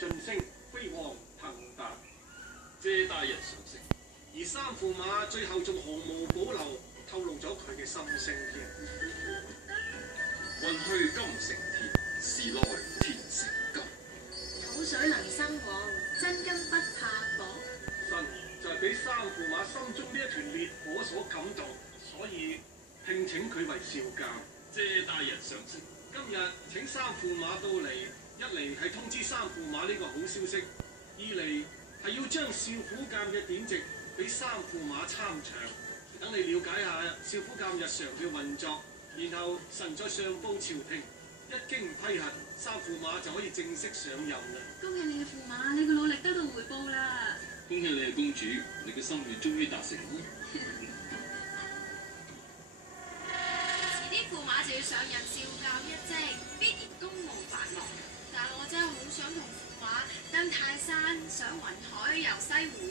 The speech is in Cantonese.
晉升，飛黃騰達。謝大人賞識。而三駙馬最後仲毫無保留透露咗佢嘅心聲添。運去金城田，時來田成金。土水能生黃，真金不怕火。神就係俾三駙馬心中呢一團烈火所感動，所以聘請佢為少監。謝大人賞識。今日請三駙馬到嚟，一嚟係通知三駙馬呢個好消息，二嚟係要將少府監嘅典籍俾三駙馬參詳，等你了解下少府監日常嘅運作，然後神再上報朝廷，一經批核，三駙馬就可以正式上任啦。恭喜你嘅駙馬，你嘅努力得到回報啦！恭喜你嘅公主，你嘅心願終於達成啦！遲啲駙馬就要上任少監一職，必然公務繁忙。但我真係好想同駙馬登泰山、上雲海、遊西湖。